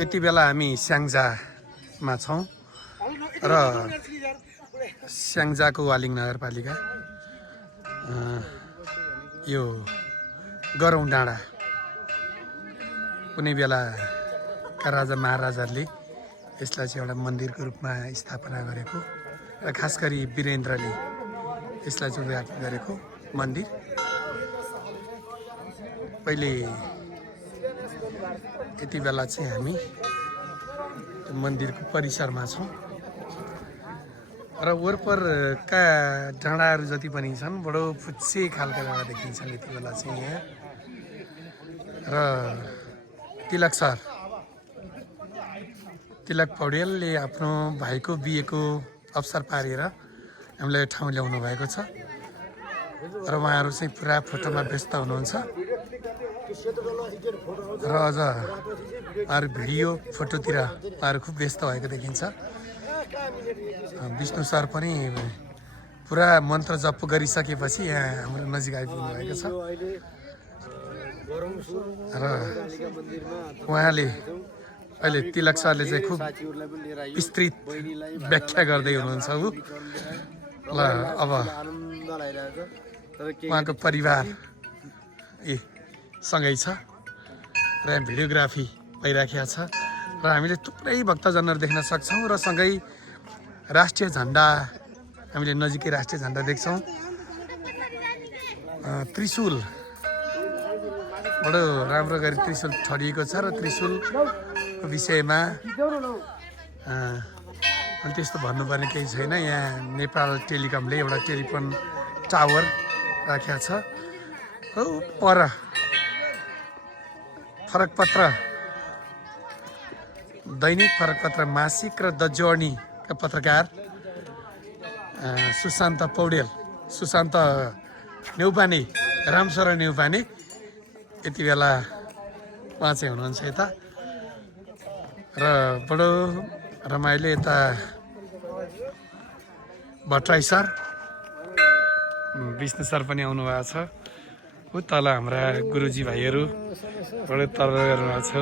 यति बेला हामी स्याङ्जामा छौँ र स्याङ्जाको वालिङ नगरपालिका यो गरौँ डाँडा कुनै बेलाका राजा महाराजाहरूले यसलाई चाहिँ एउटा मन्दिरको रूपमा स्थापना गरेको र खास गरी वीरेन्द्रले यसलाई चाहिँ उद्घाटन गरेको मन्दिर। पहिले यति बेला चाहिँ हामी मन्दिरको परिसरमा छौँ र वरपरका डाँडाहरू जति पनि छन् बडो फुच्चे खालका डाँडा देखिन्छन् यति बेला चाहिँ यहाँ। र तिलक सर तिलक पौडेलले आफ्नो भाइको बिहेको अवसर पारेर हामीलाई यो ठाउँ ल्याउनु भएको छ र उहाँहरू चाहिँ पुरा फोटोमा व्यस्त हुनुहुन्छ र अझ उहाँहरू भिडियो फोटोतिर उहाँहरू खुब व्यस्त भएको देखिन्छ। विष्णु सर पनि पुरा मन्त्र जप गरिसकेपछि यहाँ हाम्रो नजिक आइपुग्नु भएको छ र उहाँले अहिले तिलक सरले चाहिँ खुब विस्तृत व्याख्या गर्दै हुनुहुन्छ। ऊ ल अब उहाँको परिवार सँगै छ र यहाँ भिडियोग्राफी भइराखेको छ र हामीले थुप्रै भक्तजनहरू देख्न सक्छौँ र सँगै राष्ट्रिय झन्डा हामीले नजिकै राष्ट्रिय झन्डा देख्छौँ। त्रिशूल बडो राम्रो गरी त्रिशूल छरिएको छ र त्रिशूलको विषयमा अनि त्यस्तो भन्नुपर्ने केही छैन। यहाँ नेपाल टेलिकमले एउटा टेलिफोन टावर राखेको छ। हो पर फरकपत्र दैनिक फरकपत्र मासिक र द जर्नीका पत्रकार सुशान्त पौडेल सुशान्त नेउपाने रामशरण नेउपाने यति बेला उहाँ चाहिँ हुनुहुन्छ यता र बडो रमाइलो यता भट्टराई सर विष्णु सर पनि आउनुभएको छ। ऊ तल हाम्रा गुरुजी भाइहरू बडो तल गर्नुभएको छ।